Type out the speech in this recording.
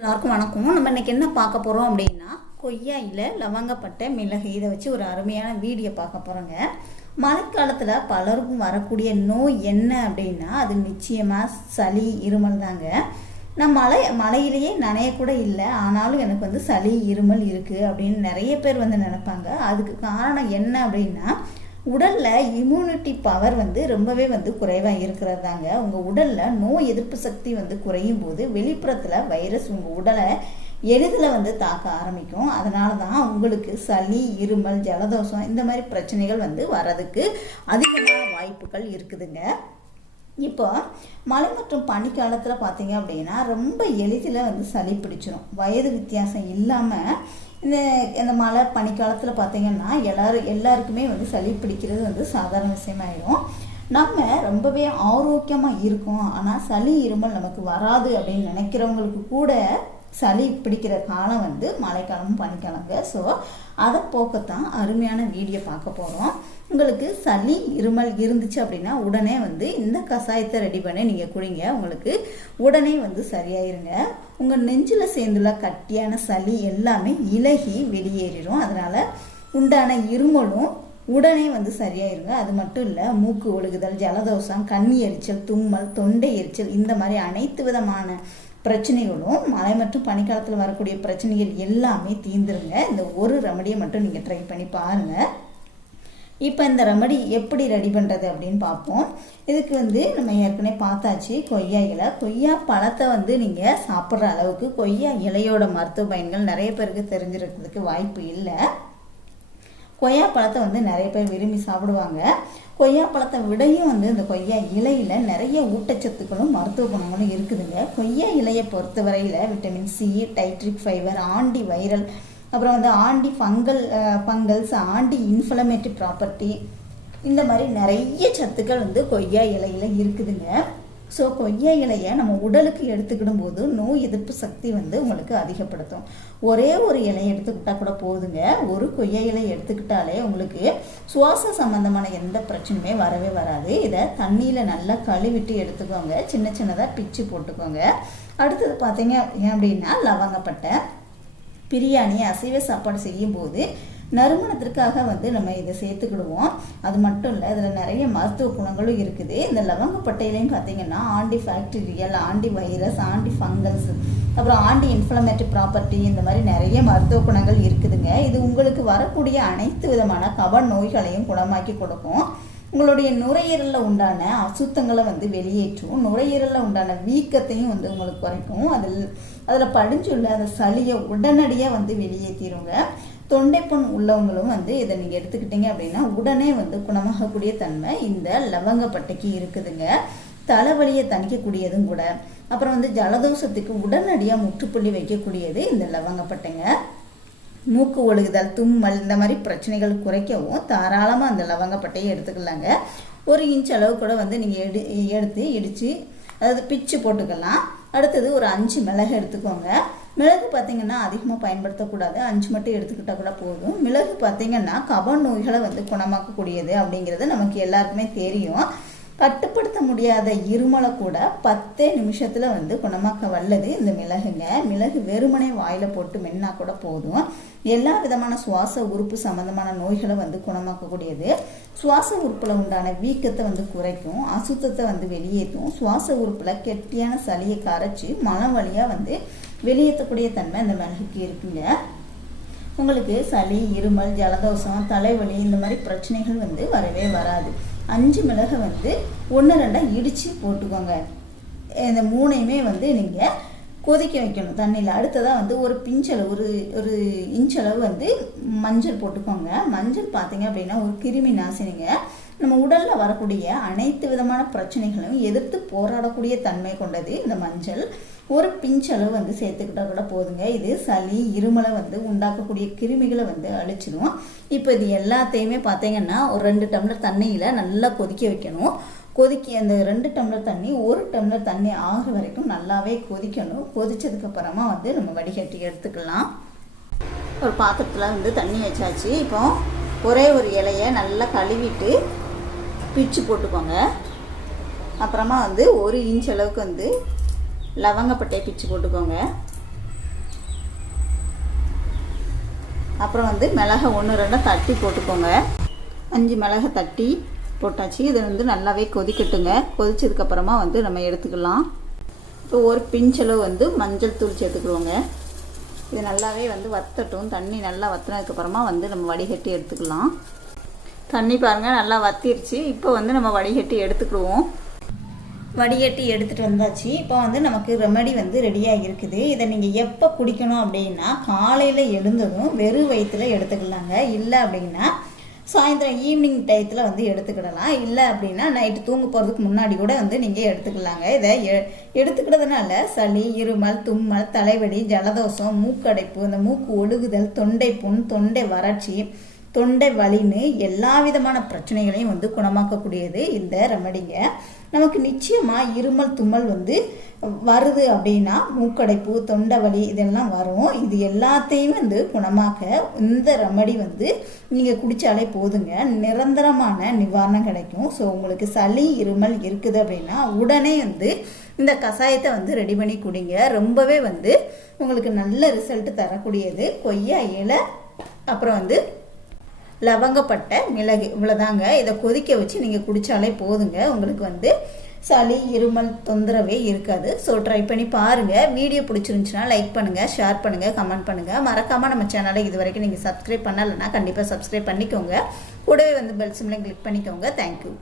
எல்லாருக்கும் வணக்கம். நம்ம இன்றைக்கி என்ன பார்க்க போகிறோம் அப்படின்னா கொய்யா இலை லவங்கப்பட்டை மிளகு இதை வச்சு ஒரு அருமையான வீடியோ பார்க்க போகிறோங்க மழைக்காலத்தில் பலருக்கும் வரக்கூடிய நோய் என்ன அப்படின்னா அது நிச்சயமாக சளி இருமல் தாங்க. நான் மழை மழையிலேயே நனையக்கூட இல்லை. ஆனாலும் எனக்கு வந்து சளி இருமல் இருக்குது அப்படின்னு நிறைய பேர் வந்து நினைப்பாங்க. அதுக்கு காரணம் என்ன அப்படின்னா உடலில் இம்யூனிட்டி பவர் வந்து ரொம்பவே வந்து குறைவாக இருக்கிறது தாங்க உங்கள் உடலில் நோய் எதிர்ப்பு சக்தி வந்து குறையும் போது வெளிப்புறத்தில் வைரஸ் உங்கள் உடலை எளிதில் வந்து தாக்க ஆரம்பிக்கும். அதனால தான் உங்களுக்கு சளி இருமல் ஜலதோஷம் இந்த மாதிரி பிரச்சனைகள் வந்து வர்றதுக்கு அதிகமான வாய்ப்புகள் இருக்குதுங்க. இப்போ மழை மற்றும் பனிக்காலத்தில் பார்த்தீங்க அப்படின்னா ரொம்ப எளிதில் வந்து சளி பிடிச்சிரும். வயது வித்தியாசம் இல்லாமல் இந்த இந்த மழை பனிக்காலத்தில் பார்த்தீங்கன்னா எல்லாரும் எல்லாருக்குமே வந்து சளி பிடிக்கிறது வந்து சாதாரண விஷயமாயிடும் நம்ம ரொம்பவே ஆரோக்கியமாக இருக்கோம். ஆனால் சளி இருமல் நமக்கு வராது அப்படின்னு நினைக்கிறவங்களுக்கு கூட சளி பிடிக்கிற காலம் வந்து மழைக்காலமும் பனிக்காலங்க. ஸோ அதை போக்கத்தான் அருமையான வீடியோ பார்க்க போகிறோம் உங்களுக்கு சளி இருமல் இருந்துச்சு அப்படின்னா உடனே வந்து இந்த கஷாயத்தை ரெடி பண்ணி நீங்கள் குடிங்க. உங்களுக்கு உடனே வந்து சரியாயிருங்க. உங்கள் நெஞ்சில் சேர்ந்துள்ள கட்டியான சளி எல்லாமே இலகி வெளியேறிடும் அதனால் உண்டான இருமலும் உடனே வந்து சரியாயிருங்க. அது மட்டும் இல்லை மூக்கு ஒழுகுதல் ஜலதோஷம் கண்ணி எரிச்சல் தும்மல் தொண்டை எரிச்சல் இந்த மாதிரி அனைத்து விதமான பிரச்சனைகளும் மழை மற்றும் பனிக்காலத்தில் வரக்கூடிய பிரச்சனைகள் எல்லாமே தீந்துருங்க இந்த ஒரு ரெமடியை மட்டும் நீங்கள் ட்ரை பண்ணி பாருங்கள் இப்போ இந்த ரெமடி எப்படி ரெடி பண்ணுறது அப்படின்னு பார்ப்போம். இதுக்கு வந்து நம்ம ஏற்கனவே பார்த்தாச்சு கொய்யா இலை. கொய்யா பழத்தை வந்து நீங்கள் சாப்பிட்ற அளவுக்கு கொய்யா இலையோட மருத்துவ பயன்கள் நிறைய பேருக்கு தெரிஞ்சிருக்கிறதுக்கு வாய்ப்பு இல்லை. கொய்யா பழத்தை வந்து நிறைய பேர் விரும்பி சாப்பிடுவாங்க. கொய்யா பழத்தை விடையும் வந்து இந்த கொய்யா இலையில் நிறைய ஊட்டச்சத்துக்களும் மருத்துவ குணங்களும் இருக்குதுங்க. கொய்யா இலையை பொறுத்தவரையில் vitamin C டைட்ரிக் fibre anti viral அப்புறம் வந்து anti fungal fungals anti inflammatory property இந்த மாதிரி நிறைய சத்துக்கள் வந்து கொய்யா இலையில் இருக்குதுங்க. ஸோ கொய்யா இலையை நம்ம உடலுக்கு எடுத்துக்கிடும் போது நோய் எதிர்ப்பு சக்தி வந்து உங்களுக்கு அதிகப்படுத்தும். ஒரே ஒரு இலையை எடுத்துக்கிட்டால் கூட போதுங்க. ஒரு கொய்யா இலை எடுத்துக்கிட்டாலே உங்களுக்கு சுவாச சம்பந்தமான எந்த பிரச்சனையுமே வரவே வராது. இதை தண்ணியில் நல்லா கழுவிட்டு எடுத்துக்கோங்க. சின்ன சின்னதாக பிச்சு போட்டுக்கோங்க. அடுத்தது பார்த்தீங்க அப்படின்னா லவங்கப்பட்டை. பிரியாணி அசைவ சாப்பாடு செய்யும்போது நறுமணத்திற்காக வந்து நம்ம இதை சேர்த்துக்கிடுவோம். அது மட்டும் இல்லை இதில் நிறைய மருத்துவ குணங்களும் இருக்குது. இந்த லவங்கப்பட்டையிலையும் பார்த்தீங்கன்னா anti bacterial anti virus anti fungals அப்புறம் ஆண்டி இன்ஃப்ளமேட்டரி ப்ராப்பர்ட்டி இந்த மாதிரி நிறைய மருத்துவ குணங்கள் இருக்குதுங்க. இது உங்களுக்கு வரக்கூடிய அனைத்து விதமான கப நோய்களையும் குணமாக்கி கொடுக்கும். உங்களுடைய நுரையீரலில் உண்டான அசுத்தங்களை வந்து வெளியேற்றும். நுரையீரலில் உண்டான வீக்கத்தையும் வந்து உங்களுக்கு குறைக்கும். அதில் அதில் படிஞ்சுள்ள அந்த சளியை உடனடியாக வந்து வெளியேற்றிடுங்க தொண்டைப்புண் உள்ளவங்களும் வந்து இதை நீங்கள் எடுத்துக்கிட்டீங்க அப்படின்னா உடனே வந்து குணமாகக்கூடிய தன்மை இந்த லவங்கப்பட்டைக்கு இருக்குதுங்க. தலைவலியை தணிக்கக்கூடியதும் கூட. அப்புறம் வந்து ஜலதோஷத்துக்கு உடனடியாக முற்றுப்புள்ளி வைக்கக்கூடியது இந்த லவங்கப்பட்டைங்க மூக்கு ஒழுகுதல் தும்மல் இந்த மாதிரி பிரச்சனைகள் குறைக்கவும் தாராளமாக அந்த லவங்கப்பட்டையை எடுத்துக்கலாங்க. ஒரு இன்ச் அளவு கூட வந்து நீங்கள் எடு எடுத்து இடித்து அதாவது பிச்சு போட்டுக்கலாம். அடுத்தது ஒரு அஞ்சு மிளகு எடுத்துக்கோங்க. மிளகு பார்த்தீங்கன்னா அதிகமாக பயன்படுத்தக்கூடாது. அஞ்சு மட்டும் எடுத்துக்கிட்டால் கூட போதும். மிளகு பார்த்தீங்கன்னா கப நோய்களை வந்து குணமாக்கக்கூடியது அப்படிங்கிறது நமக்கு எல்லாருக்குமே தெரியும். கட்டுப்படுத்த முடியாத இருமலை கூட பத்தே நிமிஷத்தில் வந்து குணமாக்க வல்லது இந்த மிளகுங்க. மிளகு வெறுமனே வாயில் போட்டு மென்னா கூட போதும். எல்லா விதமான சுவாச உறுப்பு சம்மந்தமான நோய்களை வந்து குணமாக்கக்கூடியது. சுவாச உறுப்பில் உண்டான வீக்கத்தை வந்து குறைக்கும். அசுத்தத்தை வந்து வெளியேற்றும். சுவாச உறுப்பில் கெட்டியான சளியை கரைச்சி மலம் வழியாக வந்து வெளியேற்றக்கூடிய தன்மை இந்த மிளகுக்கு இருக்குங்க. உங்களுக்கு சளி இருமல் ஜலதோஷம் தலைவலி இந்த மாதிரி பிரச்சனைகள் வந்து வரவே வராது. அஞ்சு மிளகை வந்து ஒன்று ரெண்டாக இடித்து போட்டுக்கோங்க. இந்த மூணையுமே வந்து நீங்கள் கொதிக்க வைக்கணும். தண்ணியில் அடுத்ததாக வந்து ஒரு பிஞ்சளவு ஒரு ஒரு இன்ச்சளவு வந்து மஞ்சள் போட்டுக்கோங்க. மஞ்சள் பார்த்தீங்க அப்படின்னா ஒரு கிருமி நாசினிங்க. நம்ம உடலில் வரக்கூடிய அனைத்து விதமான பிரச்சனைகளையும் எதிர்த்து போராடக்கூடிய தன்மை கொண்டது இந்த மஞ்சள். ஒரு பிஞ்சளவு வந்து சேர்த்துக்கிட்டா கூட போதுங்க. இது சளி இருமலை வந்து உண்டாக்கக்கூடிய கிருமிகளை வந்து அழிச்சிடும் இப்போ இது எல்லாத்தையுமே பார்த்தீங்கன்னா ஒரு ரெண்டு டம்ளர் தண்ணியில் நல்லா கொதிக்க வைக்கணும். கொதிக்க அந்த ரெண்டு டம்ளர் தண்ணி ஒரு டம்ளர் தண்ணி ஆகிற வரைக்கும் நல்லாவே கொதிக்கணும். கொதிச்சதுக்கப்புறமா வந்து நம்ம வடிகட்டி எடுத்துக்கலாம். ஒரு பாத்திரத்தில் வந்து தண்ணி வச்சாச்சு. இப்போ ஒரே ஒரு இலையை நல்லா கழுவிட்டு பிச்சு போட்டுக்கோங்க. அப்புறமா வந்து ஒரு இன்ச் அளவுக்கு வந்து லவங்கப்பட்டையை பிச்சு போட்டுக்கோங்க. அப்புறம் வந்து மிளகை ஒன்று ரெண்டாக தட்டி போட்டுக்கோங்க. அஞ்சு மிளகை தட்டி போட்டாச்சு. இதை வந்து நல்லாவே கொதிக்கட்டுங்க. கொதிச்சதுக்கப்புறமா வந்து நம்ம எடுத்துக்கலாம். இப்போ ஒரு பிஞ்சளவு வந்து மஞ்சள் தூள் சேர்த்துக்குருவோங்க இது நல்லாவே வந்து வத்தட்டும். தண்ணி நல்லா வத்தினதுக்கப்புறமா வந்து நம்ம வடிகட்டி எடுத்துக்கலாம். தண்ணி பாருங்கள் நல்லா வத்திருச்சு. இப்போ வந்து நம்ம வடிகட்டி எடுத்துக்கிடுவோம் வடிகட்டி எடுத்துகிட்டு வந்தாச்சு. இப்போ வந்து நமக்கு ரெமடி வந்து ரெடியாக இருக்குது. இதை நீங்கள் எப்போ குடிக்கணும் அப்படின்னா காலையில் எழுந்ததும் வெறும் வயிற்றில் எடுத்துக்கலாங்க. இல்லை அப்படின்னா சாயந்தரம் ஈவினிங் டயத்தில் வந்து எடுத்துக்கிடலாம். இல்லை அப்படின்னா நைட்டு தூங்க போகிறதுக்கு முன்னாடி கூட வந்து நீங்கள் எடுத்துக்கலாங்க. இதை எ எடுத்துக்கிறதுனால சளி இருமல் தும்மல் தலைவலி ஜலதோஷம் மூக்கடைப்பு இந்த மூக்கு ஒழுகுதல் தொண்டை புண் தொண்டை வறட்சி தொண்டை வலின்னு எல்லா விதமான பிரச்சனைகளையும் வந்து குணமாக்கக்கூடியது இந்த ரெமடிங்க. நமக்கு நிச்சயமாக இருமல் தும்மல் வந்து வருது அப்படின்னா மூக்கடைப்பு தொண்டை வலி இதெல்லாம் வரும். இது எல்லாத்தையும் வந்து குணமாக்க இந்த ரெமடி வந்து நீங்கள் குடித்தாலே போதுங்க. நிரந்தரமான நிவாரணம் கிடைக்கும். ஸோ உங்களுக்கு சளி இருமல் இருக்குது அப்படின்னா உடனே வந்து இந்த கஷாயத்தை வந்து ரெடி பண்ணி குடிங்க. ரொம்பவே வந்து உங்களுக்கு நல்ல ரிசல்ட் தரக்கூடியது. கொய்யா இலை அப்புறம் வந்து லவங்கப்பட்டை மிளகு இவ்வளோதாங்க இதை கொதிக்க வச்சு நீங்கள் குடித்தாலே போதுங்க. உங்களுக்கு வந்து சளி இருமல் தொந்தரவே இருக்காது. ஸோ ட்ரை பண்ணி பாருங்கள் வீடியோ பிடிச்சிருந்துச்சுன்னா லைக் பண்ணுங்கள் ஷேர் பண்ணுங்கள் கமெண்ட் பண்ணுங்கள் மறக்காமல் நம்ம சேனலை இது வரைக்கும் நீங்கள் சப்ஸ்கிரைப் பண்ணலைன்னா கண்டிப்பாக சப்ஸ்கிரைப் பண்ணிக்கோங்க. கூடவே வந்து பெல் சிம்லையும் கிளிக் பண்ணிக்கோங்க. Thank you